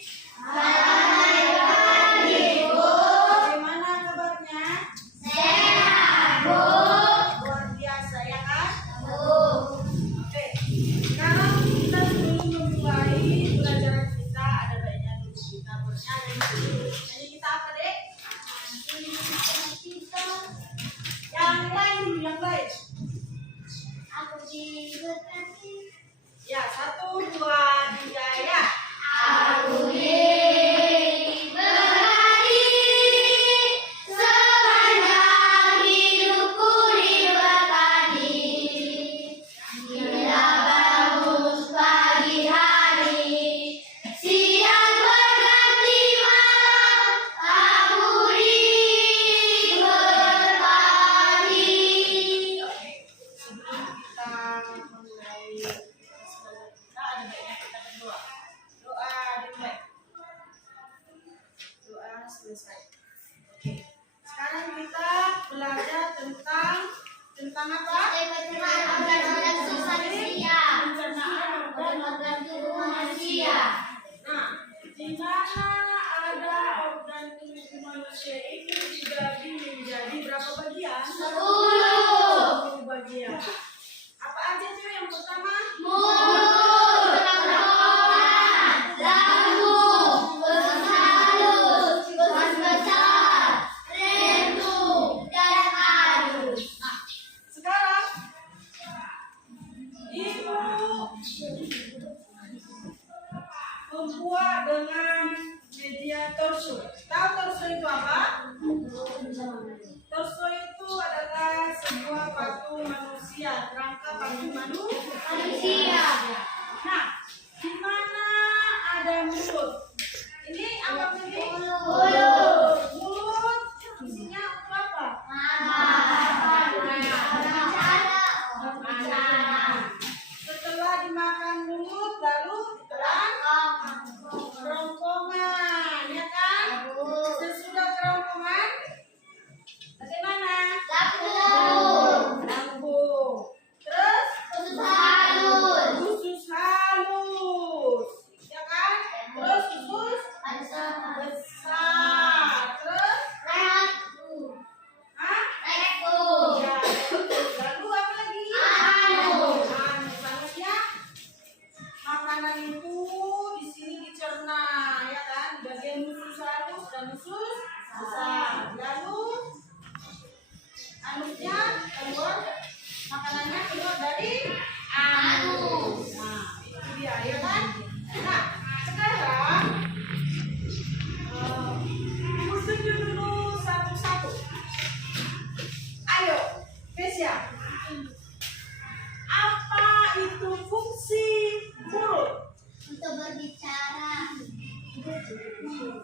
Hai pagi, Bu. Bagaimana kabarnya? Sehat, Bu. Luar biasa ya kan? Bu. Oke, sekarang kita sebelum memulai pelajaran kita ada baiknya dulu kita bernyanyi dulu. Nyanyi kita apa, Dek? Yang lain dulu, yang lain. Aku diberkati. Ya, 1, 2, 3 ya. Aku diberkati sepanjang hidupku diberkati. Bila bangun pagi hari, siang berganti malam, aku diberkati. Sebelum kita memulai pelajaran kita ada baiknya kita berdoa. Doa dimulai. Doa selesai. Oke. Sekarang kita belajar tentang apa? Pencernaan organ-organ manusia. Pencernaan Organ-organ tubuh manusia. Nah, di mana ada organ tubuh manusia itu dibagi menjadi berapa bagian? 10. 10 bagian. Apa aja tuh yang pertama? Mulut, tenggorokan, lambung, usus halus, usus besar, rentung, dan halus. Nah, sekarang Ibu membuat dengan media torso. Tahu torso itu apa? Torso itu adalah sebuah patung manusia, kerangka patung Manusia. Nah, di mana ada mulut? Ini apa ini? Mulut. Mulut fungsinya untuk apa? Makanan. Setelah dimakan mulut, lalu ditelan kerongkongan, ya kan? Sesudah kerongkongan, bagaimana? Lambung. Terus usus halus, ya kan? Terus usus besar. Terus, hah? Ya, lalu apa lagi? Anus. Anusnya makanan itu di sini dicerna, ya kan? Di bagian usus halus dan usus besar. Lalu anusnya keluar, makanannya keluar dari anus. Nah, itu dia, ya kan? Nah, sekarang Ibu tunjuk dulu satu-satu. Ayo, Kesia. Apa itu fungsi mulut? Untuk berbicara.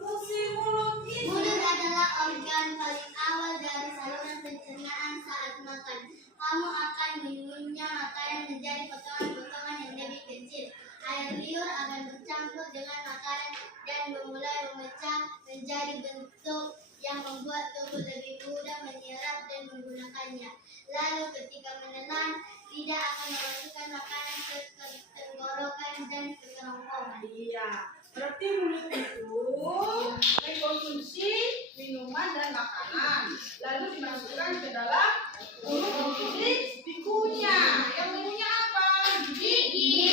Fungsi mulut itu Mulut adalah organ paling awal dari saluran pencernaan saat makan. Kamu akan minumnya makanan menjadi potongan-potongan yang lebih kecil. Air liur akan bercampur dengan makanan dan memulai memecah menjadi bentuk yang membuat tubuh lebih mudah menyerap dan menggunakannya. Lalu ketika menelan, lidah akan memasukkan makanan ke tenggorokan dan ke kerongkongan. iya. Berarti mulut itu mengkonsumsi minuman dan makanan, lalu dimasukkan ke dalam mulut untuk dikunyah. Yang dikunyah apa? Gigi.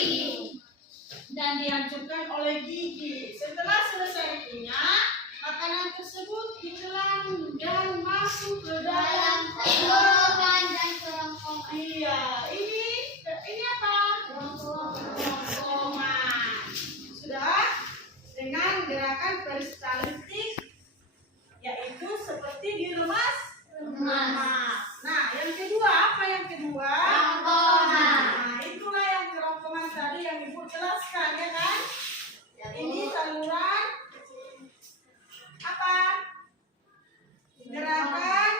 Dan dihancurkan oleh gigi. Setelah selesai dikunyah, makanan tersebut ditelan dan masuk ke dalam Tenggorokan dan kerongkongan. Iya, ini apa? Kerongkongan. Sudah dengan gerakan peristaltik, yaitu seperti diremas. Nah, yang kedua apa yang kedua? Kerongkongan. Nah, itulah yang kerongkongan tadi yang Ibu jelaskan, ya kan? Ini saluran apa? Gerakan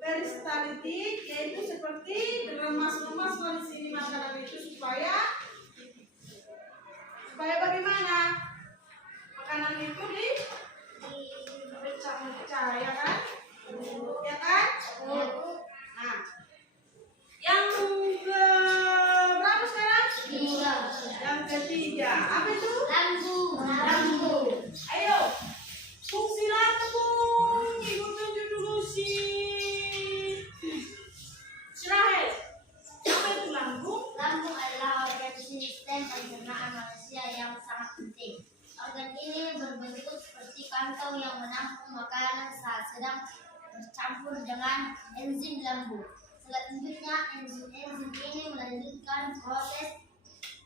peristaltik, yaitu seperti remas-remas di sini makanan itu supaya bagaimana? Makanan itu dipecah-pecah, ya kan? Ya kan? Nah, yang ke berapa sekarang? Tiga. Yang ketiga, apa itu? Lambung. Lambung. sangat penting. Organ ini berbentuk seperti kantong yang menampung makanan saat sedang bercampur dengan enzim lambung. Selanjutnya, enzim ini melanjutkan proses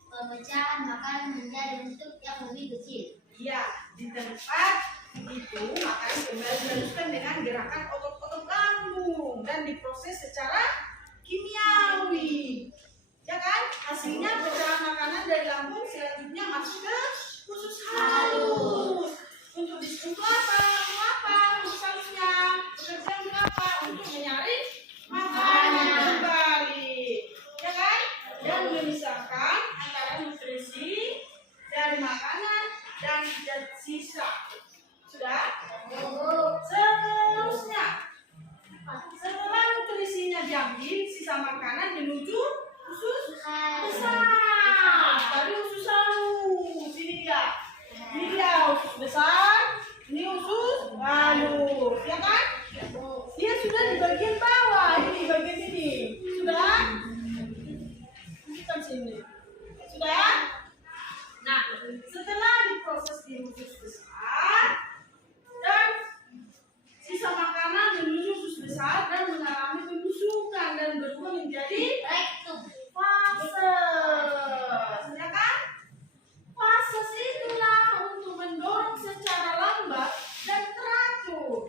pemecahan makanan menjadi bentuk yang lebih kecil. Iya, di tempat itu makanan kembali dilanjutkan dengan gerakan otot-otot lambung dan diproses secara kimiawi. Ya kan? Hasilnya pecahan makanan dari lambung selanjutnya masuk ke usus halus. Untuk apa? Usus halusnya bekerja untuk apa? Untuk menyaring makanan kembali. Ya kan? Dan memisahkan antara nutrisi dari makanan dan sisa. Sudah? Seterusnya, setelah nutrisinya diambil, sisa makanan menuju usus besar. Tadi usus halus, ini dia usus besar, ini usus halus, ya kan? Dia sudah di bagian bawah, ini di bagian ini. Sudah? Kita sini. Sudah? Nah, setelah diproses di usus besar dan sisa makanan menuju usus besar dan mengalami pembusukan dan berubah menjadi Rektum. fase. Ya kan? Fase itulah untuk mendorong secara lambat dan teratur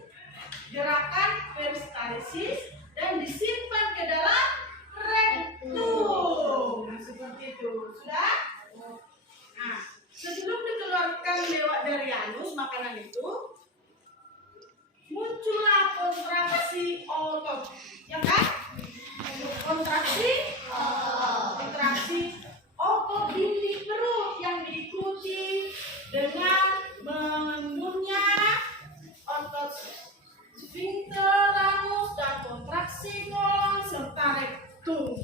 gerakan peristalsis dan disimpan ke dalam rektum. Seperti itu. Sudah? Nah, sebelum dikeluarkan lewat dari anus makanan itu, muncullah kontraksi otot, ya kan? Kontraksi otot dinding perut yang diikuti dengan mengembungnya otot sphincter anus dan kontraksi kolon serta rektum.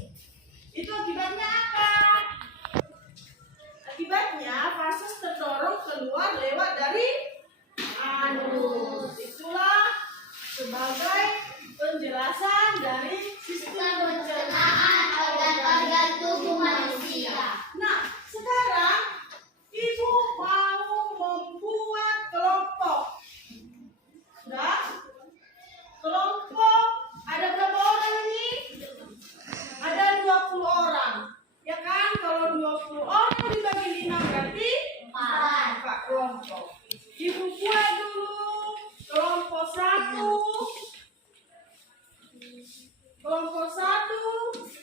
Itu akibatnya apa? Akibatnya fases terdorong keluar lewat dari anus. Itulah sebagai penjelasan dari sistem pencernaan organ-organ tubuh manusia. Nah, sekarang ibu mau membuat kelompok. Sudah? Kelompok ada berapa orang ini? Ada 20 orang. Ya kan? Kalau 20 orang dibagi 5 berarti 4 kelompok. Ibu buat dulu kelompok 1. Kelompok 1.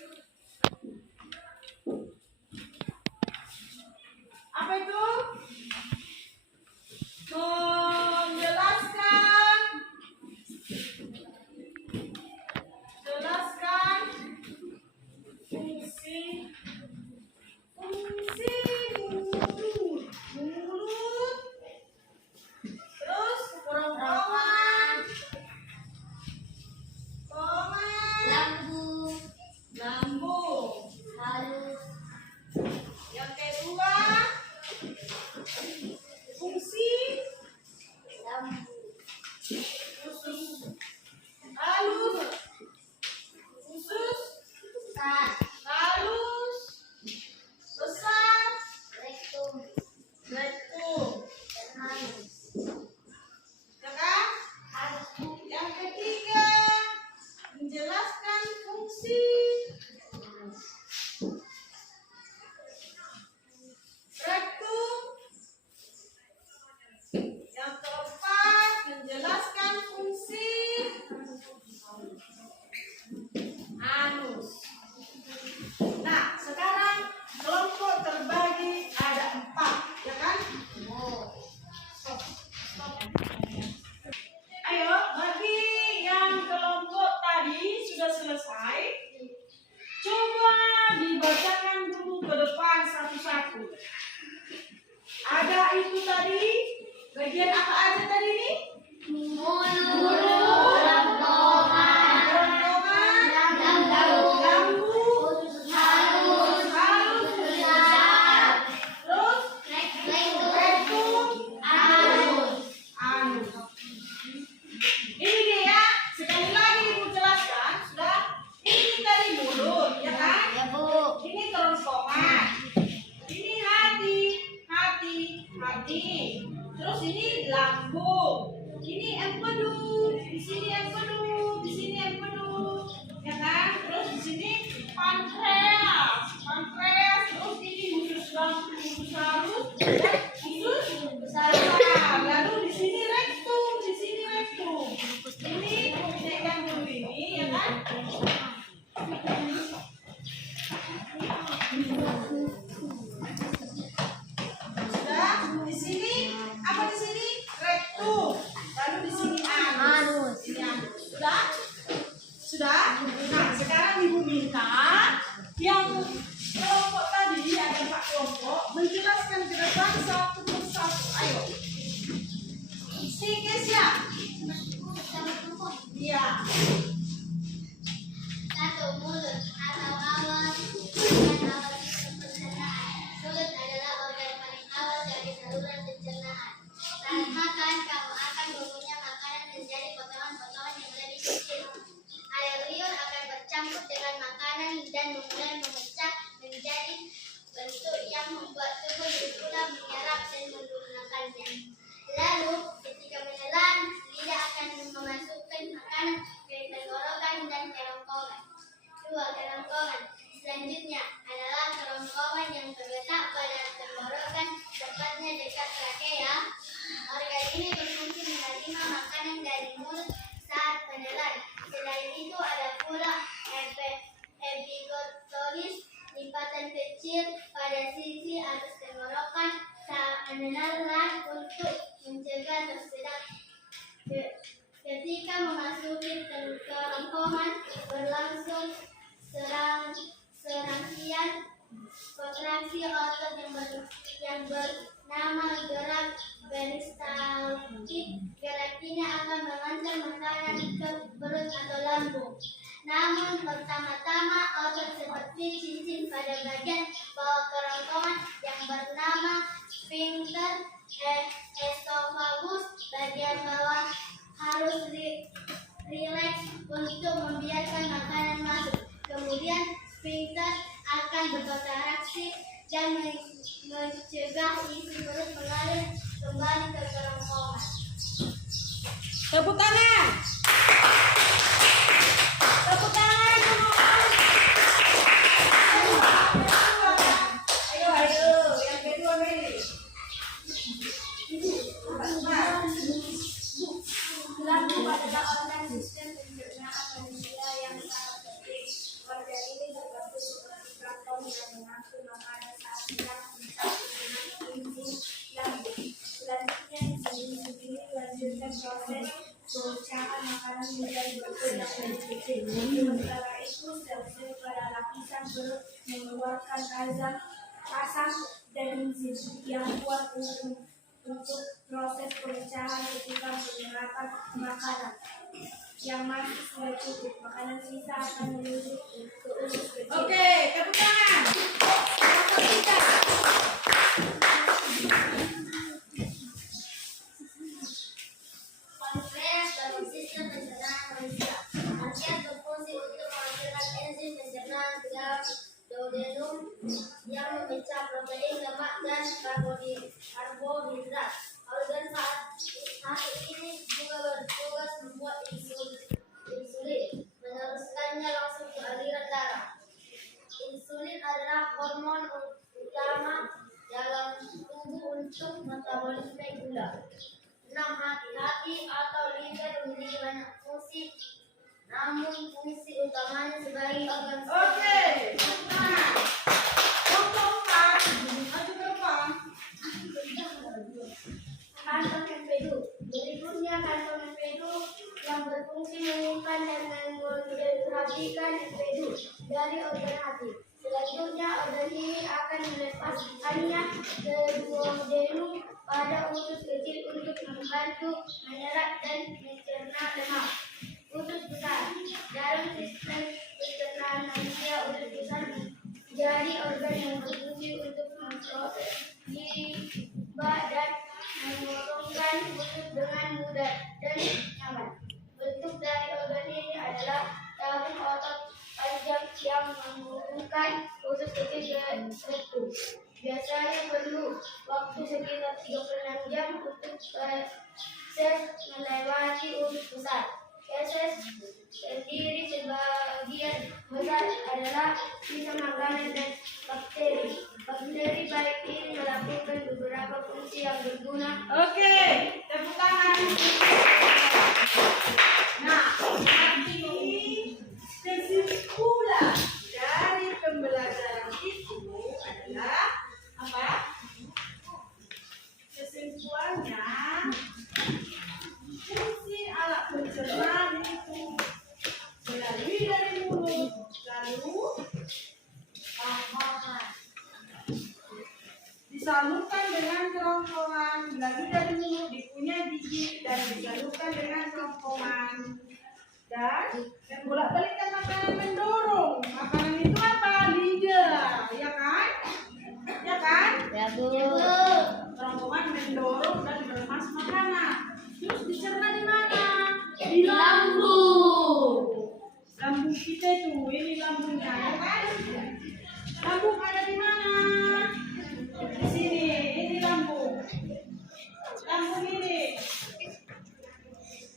Apa itu? Jelaskan fungsi mulut, terus kerongkongan, lambung, Halus. yang kedua fungsi Lambung. usus halus, usus Besar. halus, besar, Rektum. rektum, Dan halus. ya kan? Halus. Yang ketiga menjelaskan fungsi rektum. Yang keempat menjelaskan fungsi anus. Nah, sekarang kelompok terbagi ada 4, ya kan? Stop. Ayo, bagi yang kelompok tadi sudah selesai, coba dibacakan dulu ke depan satu-satu. Ada itu tadi, bagian apa aja tadi ini? Mulut. Kerongkongan. Kerongkongan, Lambung. lambung, Usus halus. halus, Besar. terus Rektum. rektum, Halus. anus. Ini dia, sekali lagi ibu jelaskan, sudah. Ini tadi mulut, ya kan? Ya, Bu. Ini kerongkongan, ini hati, hati. Terus ini lambung. Ini empedu. Di sini empedu. Di sini empedu. Ya kan? Terus di sini pankreas. Pankreas. Terus ini usus halus dan usus besar. Lalu di sini rektum. Di sini rektum. Ini pegang dulu ini, ya kan? Sudah, di sini apa di sini? Rektum. Lalu di sini anus. Ini anus. Sudah? Sudah? Nah, sekarang Ibu minta yang kelompok tadi ada 4 kelompok menjelaskan gerakan satu persatu. Ayo. Si Kesia. Iya. Satu, mulut atau awal bagian awal sistem pencernaan. Mulut adalah organ paling awal dari saluran pencernaan. Saat makan, kamu akan mengunyah makanan menjadi potongan-potongan yang lebih kecil. Air liur akan bercampur dengan makanan dan mulai memecah menjadi bentuk yang membuat tubuh berusaha menyerap dan menggunakannya. Lalu, ketika menelan, lidah akan memasukkan makanan ke tenggorokan dan kerongkongan. 2. Kerongkongan. Selanjutnya adalah kerongkongan yang terletak pada tenggorokan, tepatnya dekat trakea. Organ ini berfungsi menerima makanan dari mulut saat menelan. Selain itu ada pula epiglotis, lipatan kecil pada sisi atas tenggorokan saat menelan untuk mencegah tersedak. Ketika memasuki kerongkongan berlangsung serangkaian kontraksi otot yang bernama gerak peristaltik. Gerak ini akan mengantar makanan ke perut atau lambung. Namun pertama-tama otot seperti cincin pada bagian bawah kerongkongan yang bernama sphincter esophagus bagian bawah harus rileks untuk membiarkan makanan masuk. Kemudian sphincter akan berkontraksi dan mencegah isi perut mengalir kembali ke kerongkongan. Tepuk tangan. Tepuk tangan. Ayo, ayo. Yang kedua Meli. Lambung adalah organ sistem pencernaan manusia yang sangat penting. Organ ini berbentuk seperti plankton yang mengangkut makanan saat sedang mencapai dengan enzim lambung. Selanjutnya, enzim ini melanjutkan proses pemecahan makanan menjadi bentuk yang lebih kecil. Sementara itu, sel-sel pada lapisan perut mengeluarkan asam dan enzim yang kuat untuk proses pemecahan ketika penyerapan makanan yang masih sudah cukup. Makanan sisa akan menuju ke usus kecil. Oke, tepuk tangan. Pankreas dalam sistem pencernaan manusia. Pankreas berfungsi untuk menghasilkan enzim pencernaan ke dalam duodenum yang memecah protein, lemak, dan karbohidrat. Organ satu ini juga bertugas membuat insulin, meneruskannya langsung ke aliran darah. Insulin adalah hormon utama dalam tubuh untuk metabolisme gula. 6. Hati atau liver memiliki banyak fungsi, namun fungsi utamanya sebagai organ. Oke, tepuk tangan. Kelompok 4. Maju ke depan. Kantong empedu. Berikutnya kantong empedu yang berfungsi menyimpan dan memperhatikan empedu dari organ hati. Selanjutnya organ ini akan melepaskannya ke duodenum pada usus kecil untuk membantu menyerap dan mencerna lemak. Usus besar. Dalam sistem pencernaan manusia, usus besar menjadi organ yang berfungsi untuk memproses limbah dan memotongkan usus dengan mudah dan nyaman. Bentuk dari organ ini adalah tabung otot panjang yang menghubungkan usus kecil ke rektum. Biasanya perlu waktu sekitar 36 jam untuk feses melewati usus besar. Feses sendiri sebagian besar adalah sisa makanan dan bakteri. Bakteri baik ini melakukan beberapa fungsi yang berguna. Oke, tepuk tangan. Nah, ini kesimpulan dari pembelajaran itu adalah apa? Kesimpulannya, fungsi alat pencernaan itu melalui dari mulut, lalu disalurkan dengan kerongkongan, melalui dari mulut, dipunyai gigi, dan disalurkan dengan kerongkongan. Dan bolak-balikkan makanan mendorong. Makanan itu apa? Lidah, ya kan? Ya kan? Ya, Bu. Kerongkongan mendorong dan meremas makanan. Terus dicerna di mana? Di lambung. Lambung kita itu, ini lambungnya, ya kan? Lambung ada di mana? Di sini, ini lambung. Lambung ini.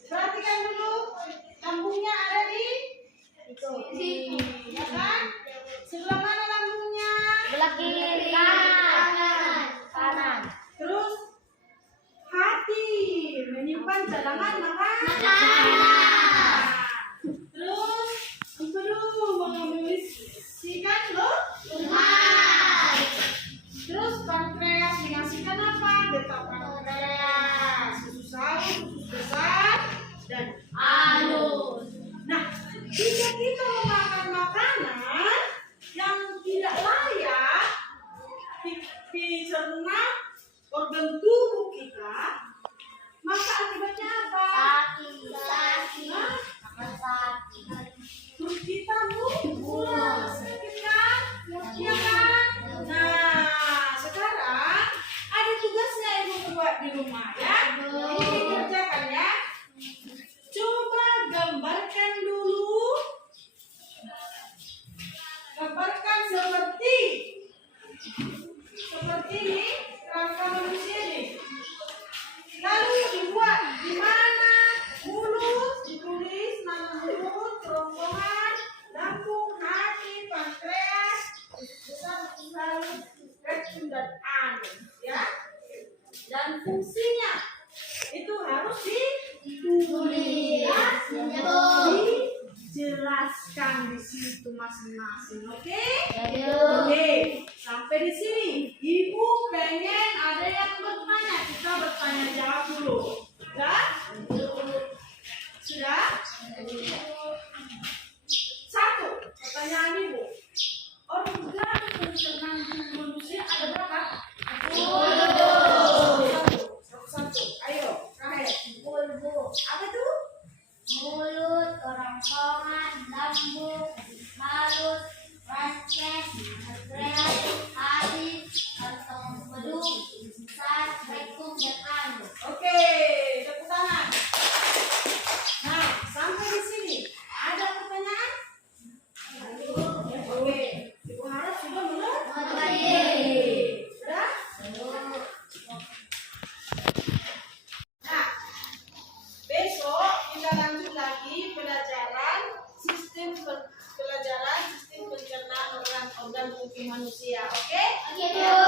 Perhatikan dulu, lambungnya ada di sini, ya kan? Sebelah mana lambungnya? Sebelah kiri. Kanan. Terus hati menyimpan cadangan makanan. Terus membersihkan loh. Terus pankreas menghasilkan apa? Detak pankreas, susu saus, susu besar, dan Halus. nah, jika kita memakan makanan yang tidak layak dicerna organ tubuh kita, maka akibatnya apa? Sakit. Hah? Sakit. Perut kita mual, sakit kan? Iya kan? Nah, sekarang ada tugasnya ibu buat di rumah ya. Ini dikerjakan ya. Coba gambarkan dulu. Gambarkan seperti ini kerangka manusia ini. Lalu dibuat di mana mulut, ditulis nama mulut, kerongkongan, lambung, hati, pankreas, besar, salur, rektum, dan anus, ya. Dan fungsinya itu harus ditulis, ya. Dijelaskan di situ masing-masing, oke? Oke, sampai di sini. Ibu pengen ada yang bertanya, kita bertanya jawab dulu. Sudah? Sudah? Satu, pertanyaan ibu. Organ pencernaan tubuh manusia ada berapa? Satu. Ayo, terakhir. Apa itu? Mulut, kerongkongan, lambung, halus, pankreas, pankreas, hati, kantong empedu, besar, rektum, dan anus. Oke, tepuk tangan. Nah, sampai di sini. Ada pertanyaan? Oke, ibu harap sudah mengerti. Sudah? Nah, besok kita lanjut lagi pelajaran sistem pencernaan organ tubuh manusia. Oke? Oke, Bu.